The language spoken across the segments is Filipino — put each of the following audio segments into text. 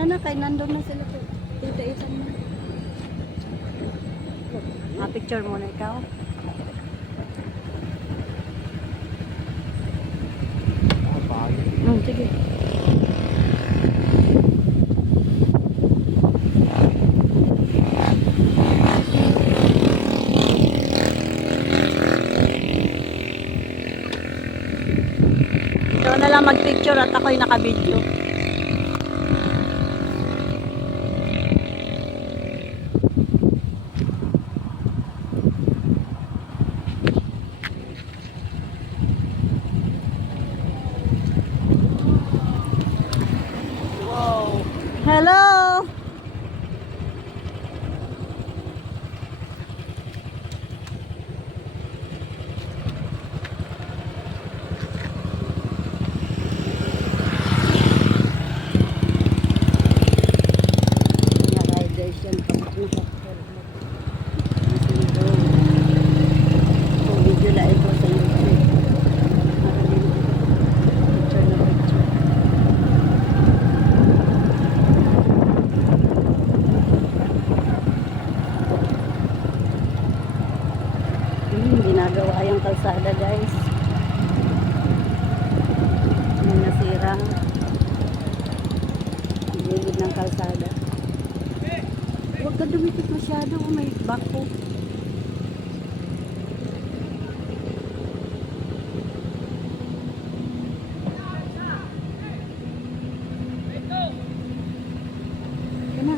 Wala na, kay nandun na sila. Tita-itan na. Picture muna ikaw. Sige. Ikaw na lang mag-picture at ako'y naka-video. Hello! Hydration video lang ito sa YouTube. Ginagawa yung kalsada, guys. May nasira ang gilid ng kalsada. Huwag ka dumikit masyado, may bako. Kena.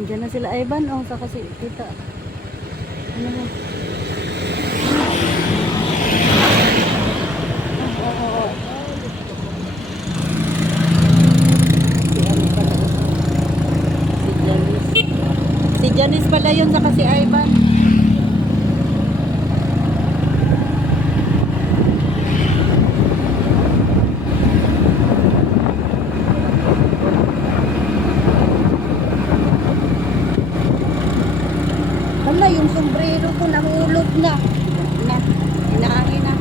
Diyan na sila Ivan, oh, sa kasi kita. Ano mo? Si Janice pala yun, sa kasi Ivan. Wala, yung sombrero ko nahulog na. Inaangin na.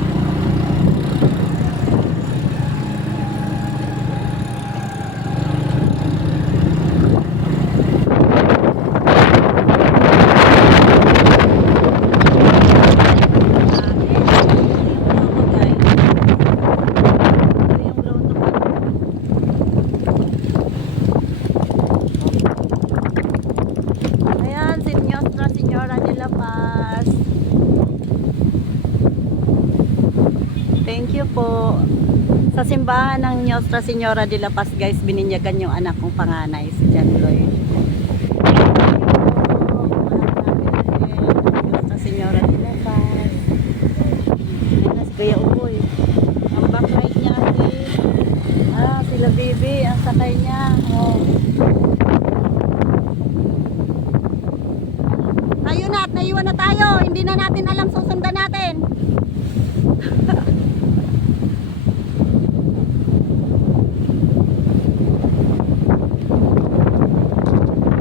Thank you po. Sa simbahan ng Nostra Señora de la Paz, guys, bininyagan yung anak kong panganay, si John Lloyd. Nostra Señora de la Paz. Ayan, si Kuya Uboy. Ang backlight niya, sila Bibi, ang sakay niya. Oh. Tayo na at naiwan na tayo. Hindi na natin alam susundan natin.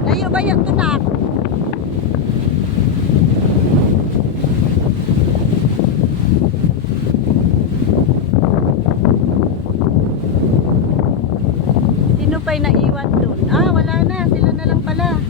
Layo ba yung tunak? Sino pa'y naiwan dun? Ah, wala na. Sila na lang pala.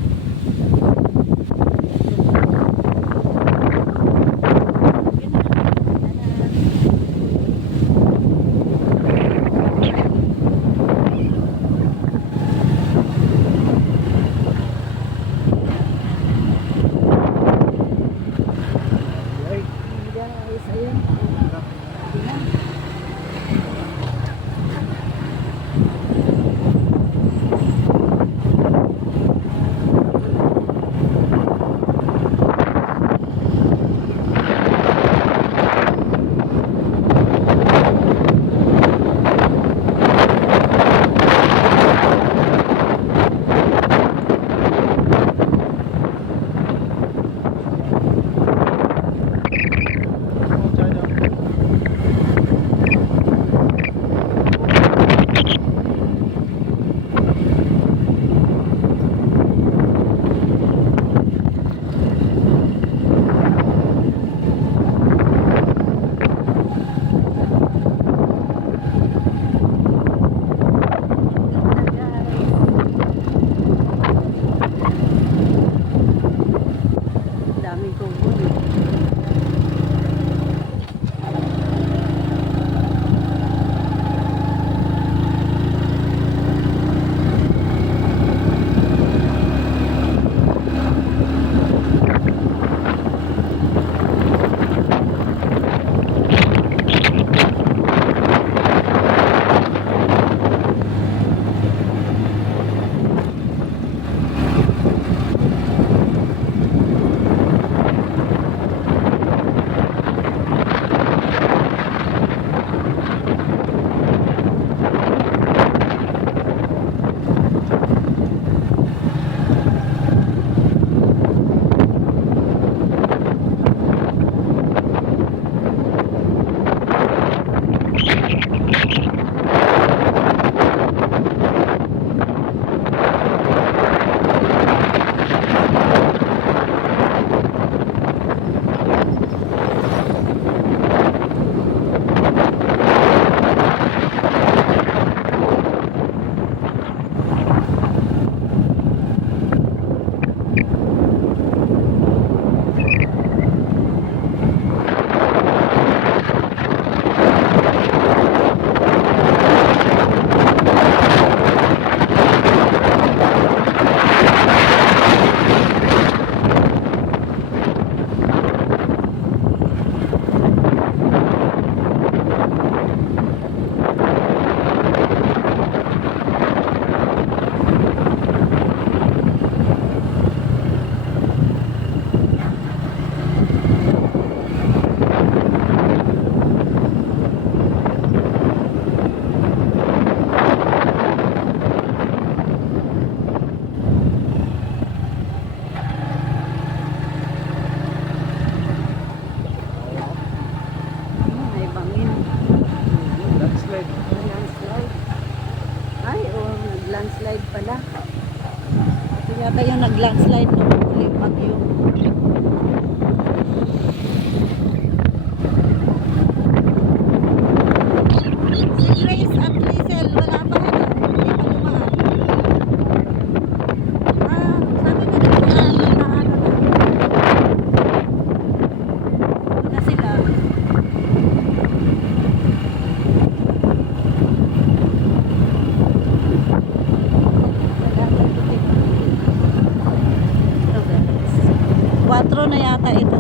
4 na yata ito.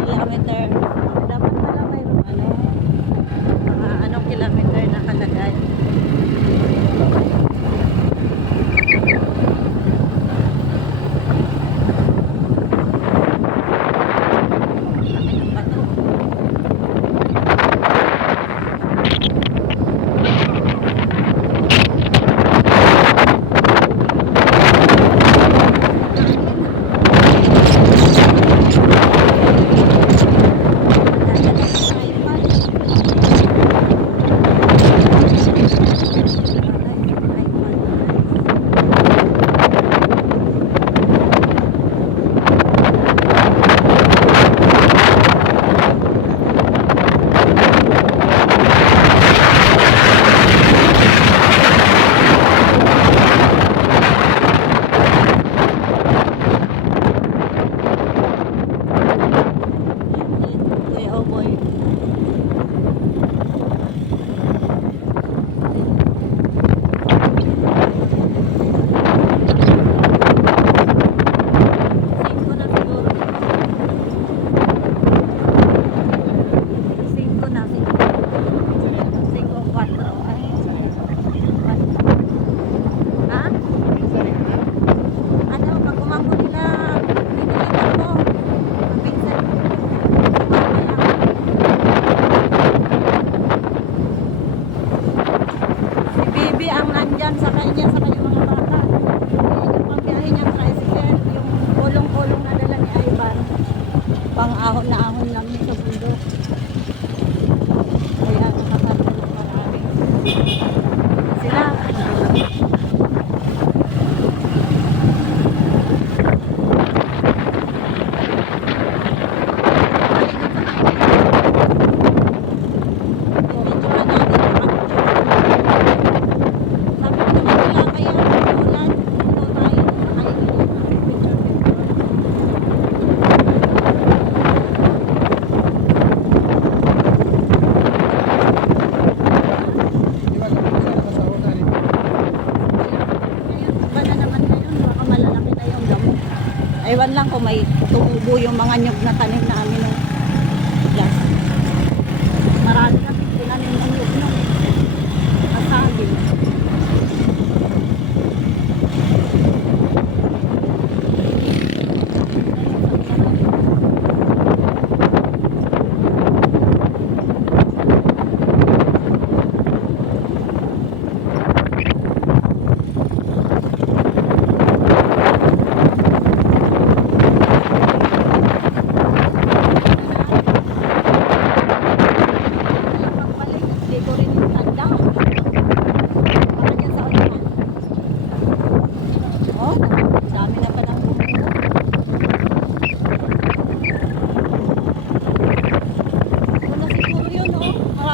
Kilometer. Dapat pala mayroon mga anong kilometer nakalagay. Pang-ahon na ahon namin sa bundok. Kaya nakakatulog marami. Sila. Ewan lang kung may tumubo yung mga nyug na tanim namin. Yes. Marami kasi tinanim ng nyug no. Masagin.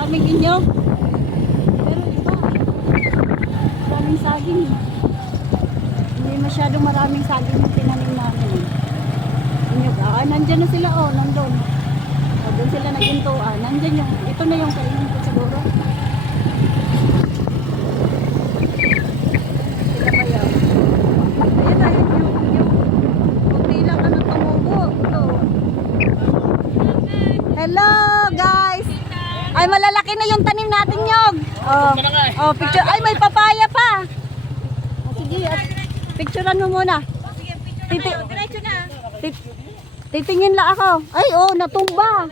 Maraming inyog. Pero iba. Maraming saging. Hindi masyadong maraming saging yung tinanim namin. Inyog. Nandyan na sila nandun. Doon sila nagintuan. Nandyan yung, ito na yung kainin ko siguro. Sila kaya. Ayun na yung kunti lang tumubo. Ito. Hello guys! Ay, malalaki na yung tanim natin nyog. Oh, picture. Ay, may papaya pa. Sige, picturean mo muna. Titingin lang ako. Ay, natumba.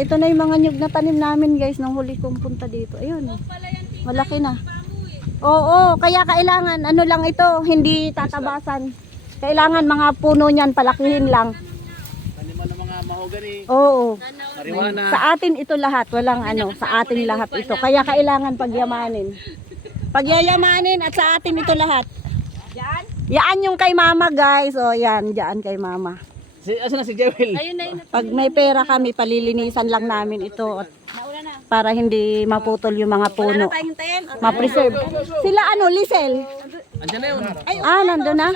Ito na yung mga nyog na tanim namin guys nung huli kong punta dito. Ayun. Malaki na. Kaya kailangan ano lang ito, hindi tatabasan. Kailangan mga puno niyan palakihin lang. Oo. Marijuana. Sa atin ito lahat, walang sa atin lahat ito. Kaya kailangan pagyamanin. Pagyayamanin at sa atin ito lahat. Yan yung kay mama guys. Yan, diyan kay mama. Asan na si Jewel? Pag may pera kami, palilinisan lang namin ito para hindi maputol yung mga puno. Ma-preserve. Sila Lisel. Andiyan na yun. Nandun na?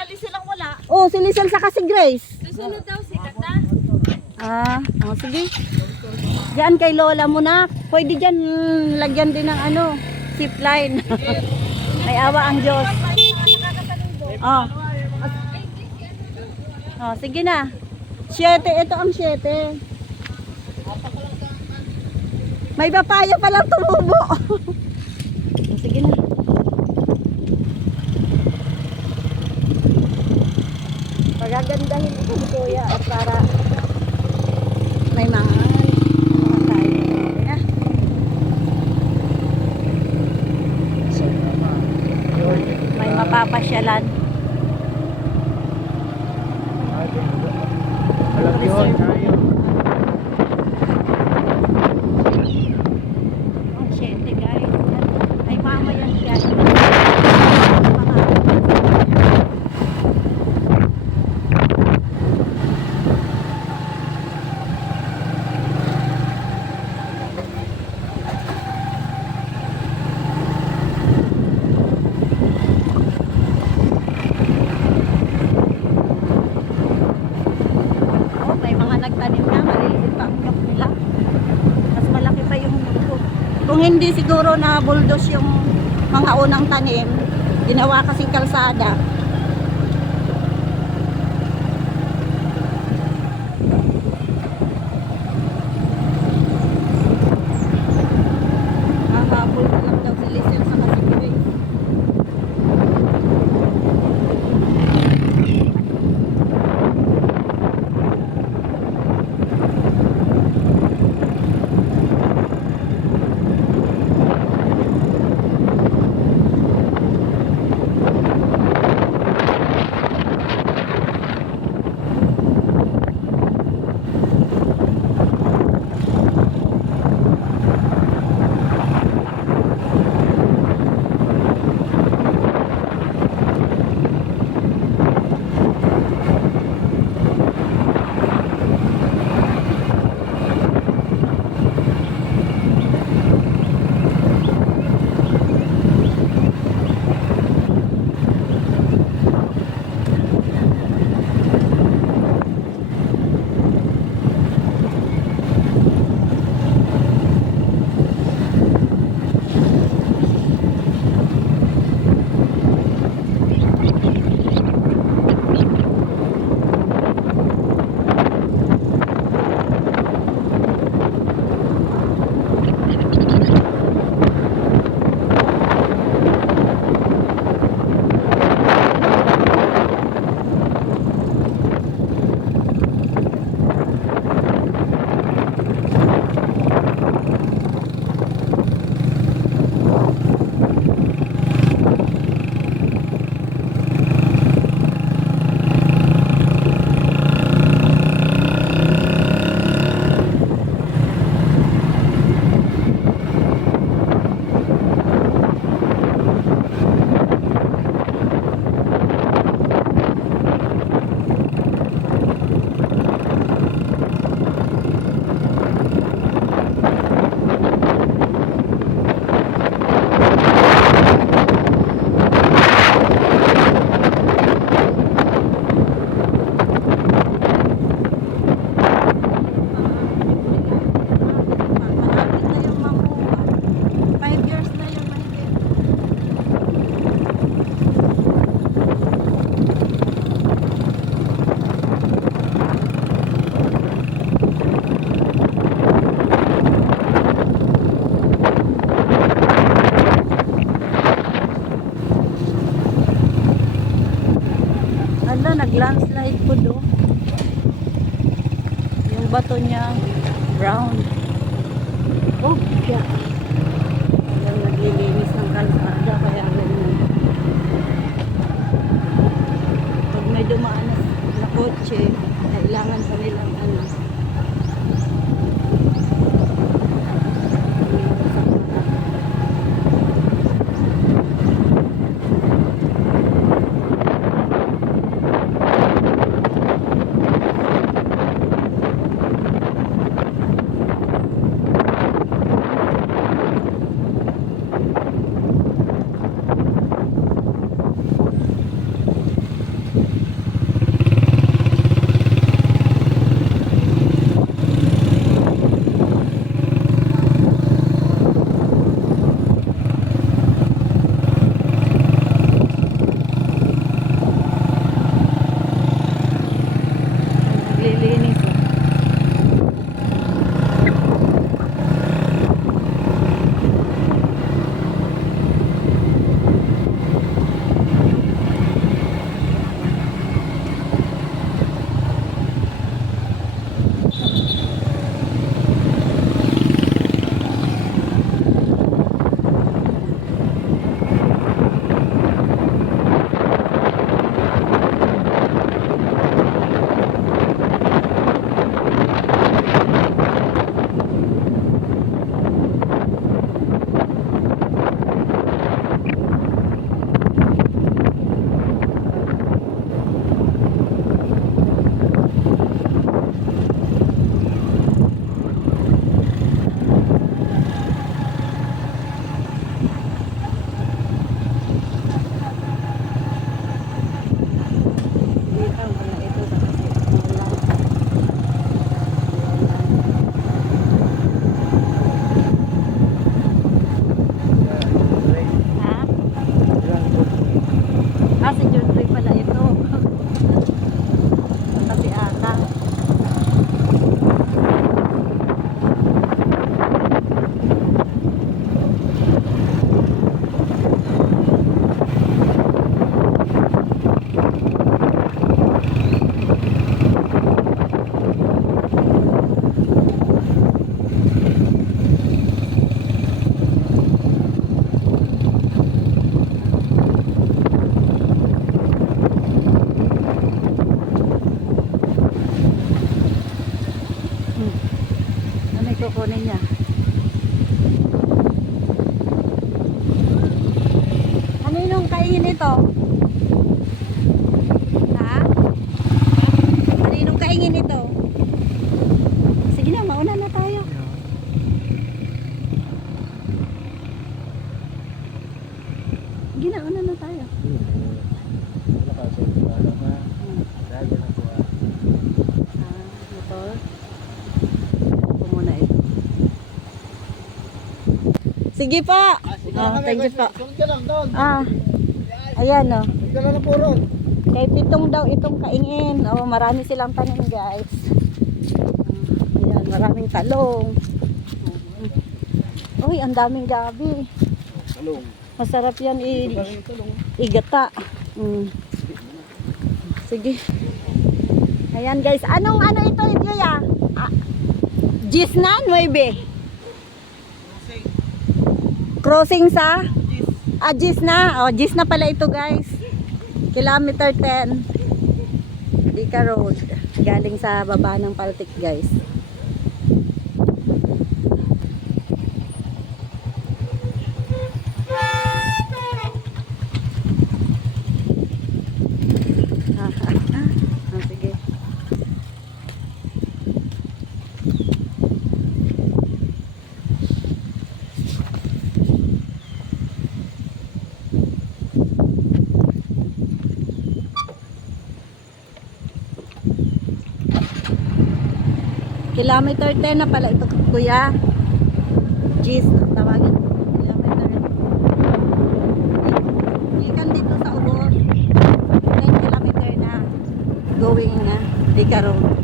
Si Lisel saka si Grace. Susunod daw si Kata. Sige. Diyan kay Lola mo na. Pwede dyan lagyan din ng zipline. May awa ang Diyos. Oh, sige na. 7, ito ang 7. May papaya pa lang tumubo. Oh, sige na. Pagagandahin ito ni Kuya at para may mga tayo. Sige na. May mapapasyalan. Alam yun, tayo. Oh, 7 guys. Ay mama yan guys. Oh, may mga nagtanim na, maliliit pa ang nyug nila. Mas malaki pa yung nyug ko. Kung hindi siguro na bulldoze yung mga unang tanim, ginawa kasing kalsada. Nakakapul na lang daw si Lizelle sa kasigway. Nag-landslide po doon. Yung bato niya brown. Oh, yeah. Yung naglilinis ng kalsada kaya ganyan. Pag may dumaan na kotse, kailangan pa nilang ano. Naglilinis. Dito, wala ito sa kasi ha? Ah, si Jodre pala ito. Kasi ata. Ano yung kukunin niya? Ano yung kaingin ito? Ha? Ano yung kaingin ito? Sige na, mauna na tayo. Sige na, una na tayo. Motor. Ito muna ito. Sige pa. Thank you po. Ayan o. Kay pitong daw itong kaingin. Marami silang tanim guys. Ayan, maraming talong. Uy, ang daming gabi. Talong. Masarap yan igata. Sige. Ayan guys. Ano ito ya? Gis na? 9. Crossing sa? Gis na. Gis na pala ito guys. Kilometer 10. Dika Road. Galing sa baba ng Paltik guys. Sige. Kilometer 10 na pala ito kuya. Gis tawagin. Kilometer. Ikan dito sa Ubos. 10 kilometer na. Going na. Dika Road.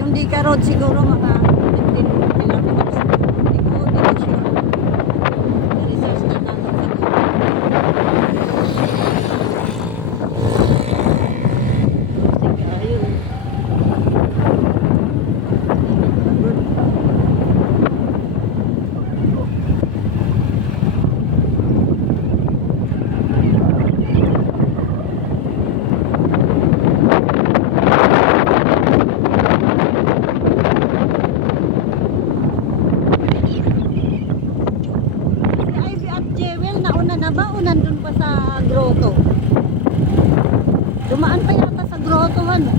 Yung Dika Road siguro mga 15 kilometers. Hindi ko sure. Na-research na natin sa sige, ayun. Nauna na ba o nandun pa sa grotto? Dumaan pa yata sa grotto ano?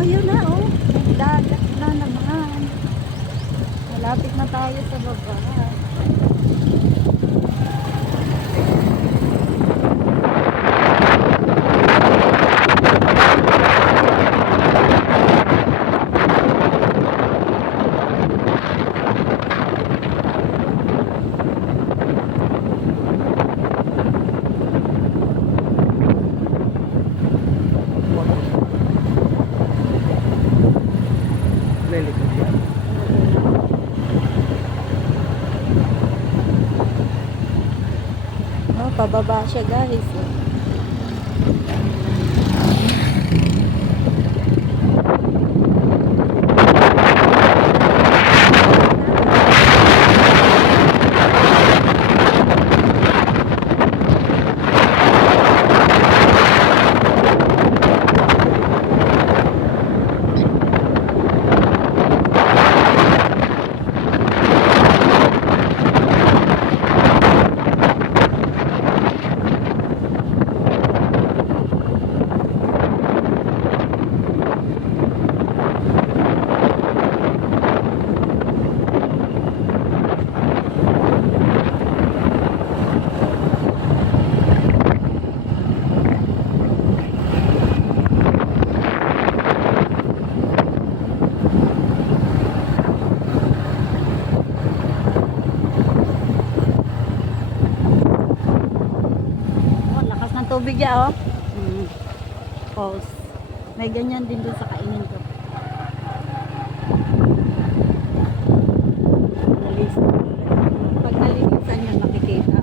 Ayun na oh. Dagat na naman. Malapit na tayo sa baba. pababa siya guys. Oh, lakas ng tubig ya, oh. Falls. May ganyan din dun sa kainin ko. Pag nalinisan yun, makikita.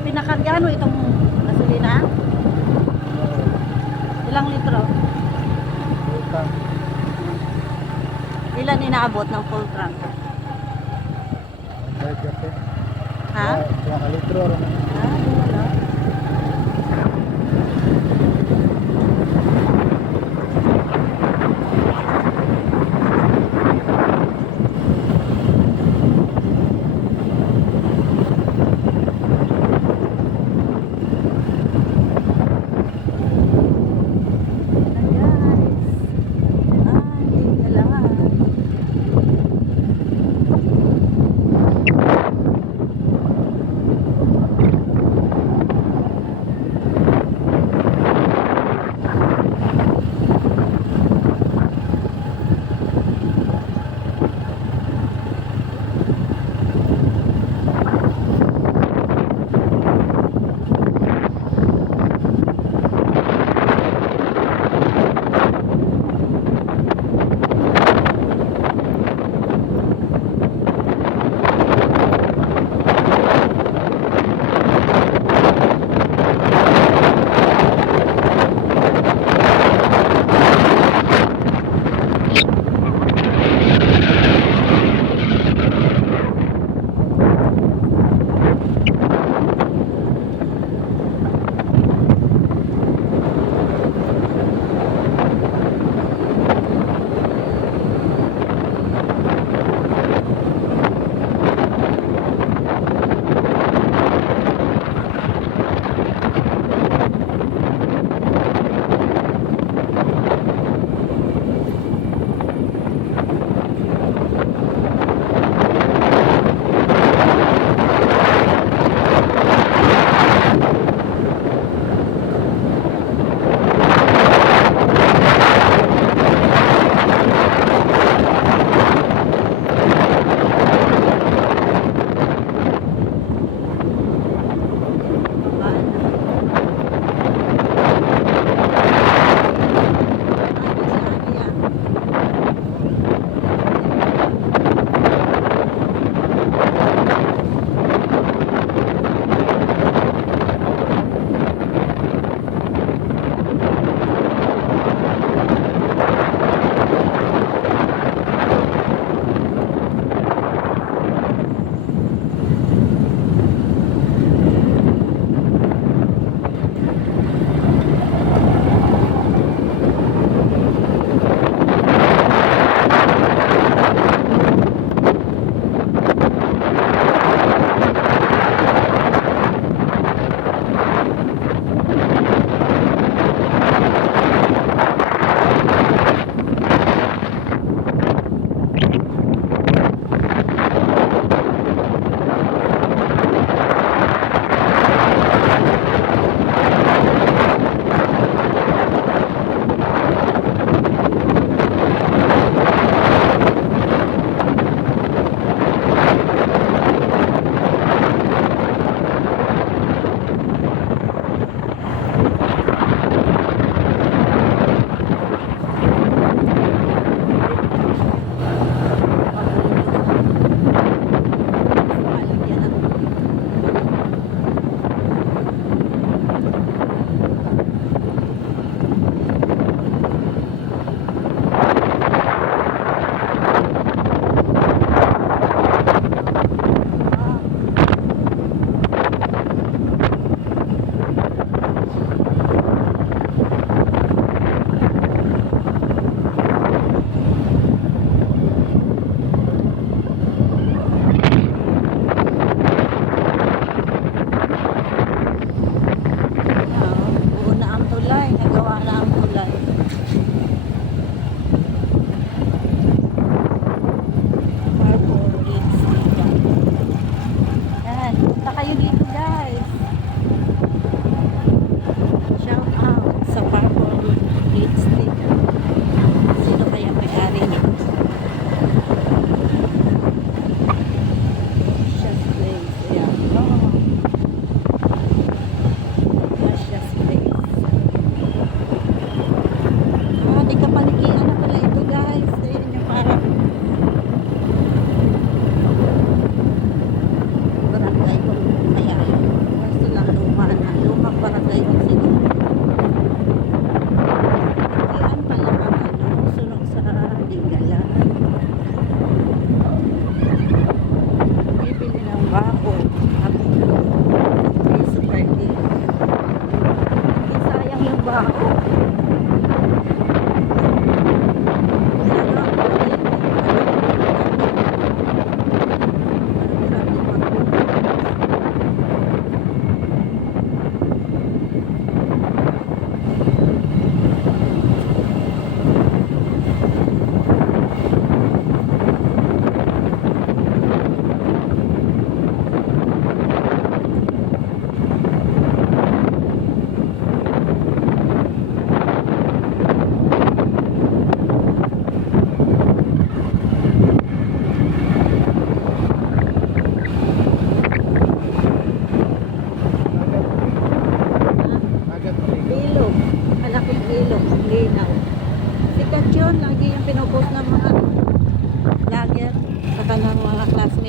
Pinakargano itong gasolina? Ilang litro? Ilan inaabot ng full tank? Ha? Litro rin. Ah, wala.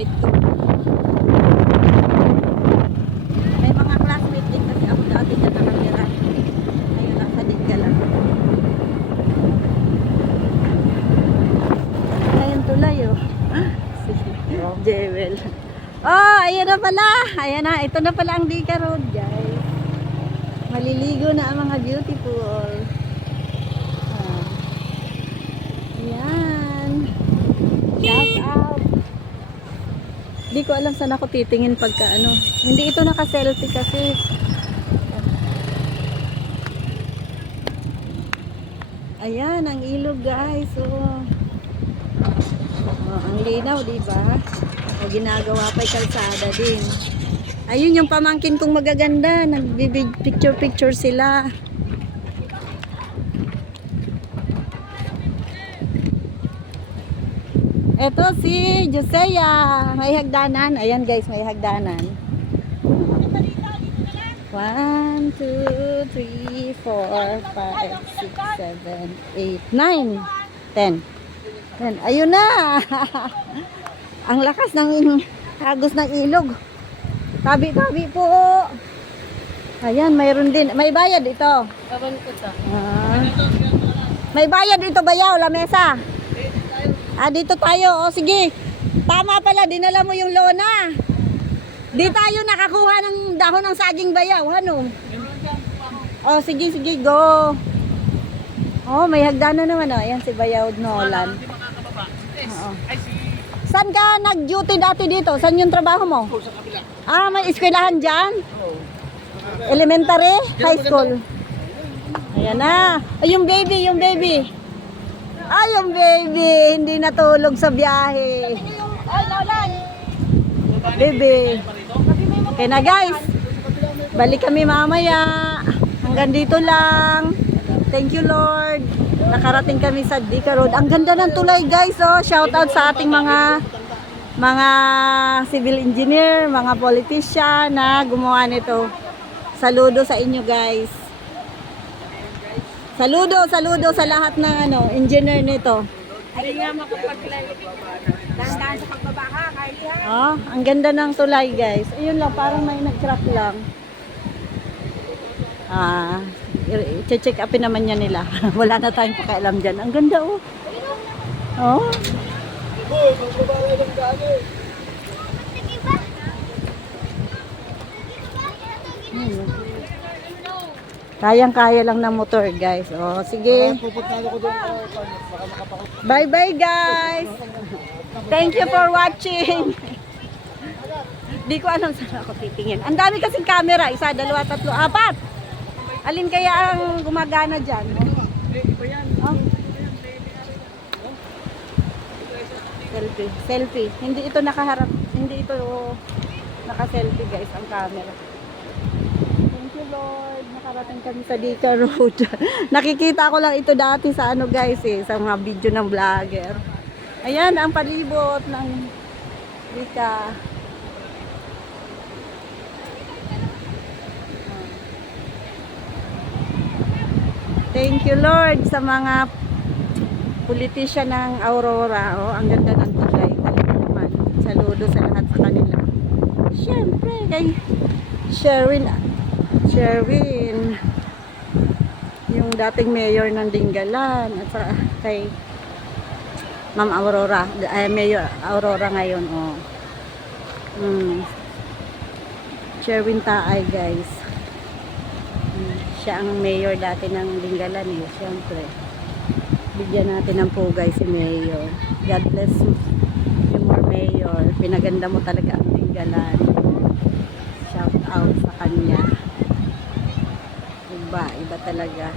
classmate ko. May mga classmate din kasi ako dati dyan nakatira. Ngayon nasa Dingalan. Ngayon tulay oh. Si Jewel. Oh, ayan na pala. Ayan na. Ito na pala ang Dika Road, guys. Maliligo na ang mga beautiful. Ayan. Shout out. Hindi ko alam saan ako titingin pagka ano. Hindi ito naka-selfie kasi. Ayan, ang ilog guys. Oh. Oh, ang linaw, di ba? O, ginagawa pa kalsada din. Ayun yung pamangkin kong magaganda. Nag-picture-picture sila. Ito si Josea. May hagdanan. Ayan guys, may hagdanan. 1, 2, 3, 4, 5, 6, 7, 8, 9, 10. Ayun na. Ang lakas ng agos ng ilog. Tabi-tabi po. Ayan, mayroon din. May bayad ito. May bayad ito bayaw, lamesa. Dito tayo. O sige. Tama pala, dinala mo yung lona. Di tayo nakakuha ng dahon ng saging bayaw, ano? O sige, sige, go. Oh, may hagdanan naman oh. Ayan si Bayaw Nolan. Oo. Saan ka nag-duty dati dito? Saan yung trabaho mo? Sa kabila. May eskwelahan dyan? Elementary? High school? Ayan na. Yung baby, yung baby. Yung baby. Hindi natulog sa biyahe. Baby. Okay na guys. Balik kami mamaya. Hanggang dito lang. Thank you Lord. Nakarating kami sa Dika Road. Ang ganda ng tulay guys. Oh. Shout out sa ating mga civil engineer, mga politician na gumawa nito. Saludo sa inyo guys. Saludo sa lahat ng engineer nito. Hindi nga makapag-live. Dahan-dahan sa pagbabaka, Kylie ha? Ang ganda ng tulay guys. Ayun lang, parang may nag-crack lang. I-check upin naman niya nila. Wala na tayong pakialam dyan. Ang ganda oh. Oh. Kayang-kaya lang ng motor guys. Oh, sige. Bye-bye guys. Thank you for watching. Di ko alam saan ako titingin. Ang dami kasing camera. 1, 2, 3, 4. Alin kaya ang gumagana dyan? Oh. Selfie. Hindi ito nakaharap. Hindi ito naka-selfie guys ang camera. Thank you Lord. Nakarating kami sa Dika Road. Nakikita ko lang ito dati sa guys sa mga video ng vlogger. Ayan ang palibot ng Dika. Thank you Lord sa mga politician ng Aurora. Oh, ang ganda ng tulay. Talaga naman. Saludo sa lahat sa kanila. Siyempre kay Sherwin, yung dating mayor ng Dingalan, at saka kay Ma'am Aurora, Mayor Aurora ngayon. Oh. Sherwin Taay guys. Siya ang mayor dati ng Dingalan eh. Siyempre bigyan natin ng pugay si mayor. God bless you more mayor. Pinaganda mo talaga ang Dingalan. Shout out sa kanya. Iba talaga.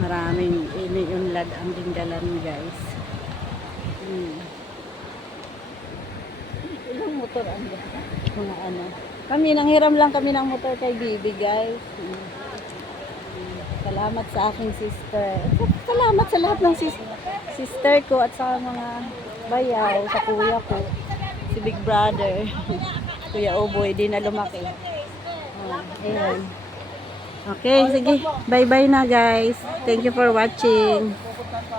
Maraming iniunlad ang Dingalan guys. Ilang motor ang mga kami nanghiram lang kami ng motor kay Bibi guys. Salamat sa aking sister. Salamat sa lahat ng sister ko at sa mga bayaw, sa kuya ko. Si Big Brother. Kuya Oboy, di na lumaki. Ayan. Okay, sige. Bye-bye na guys. Thank you for watching.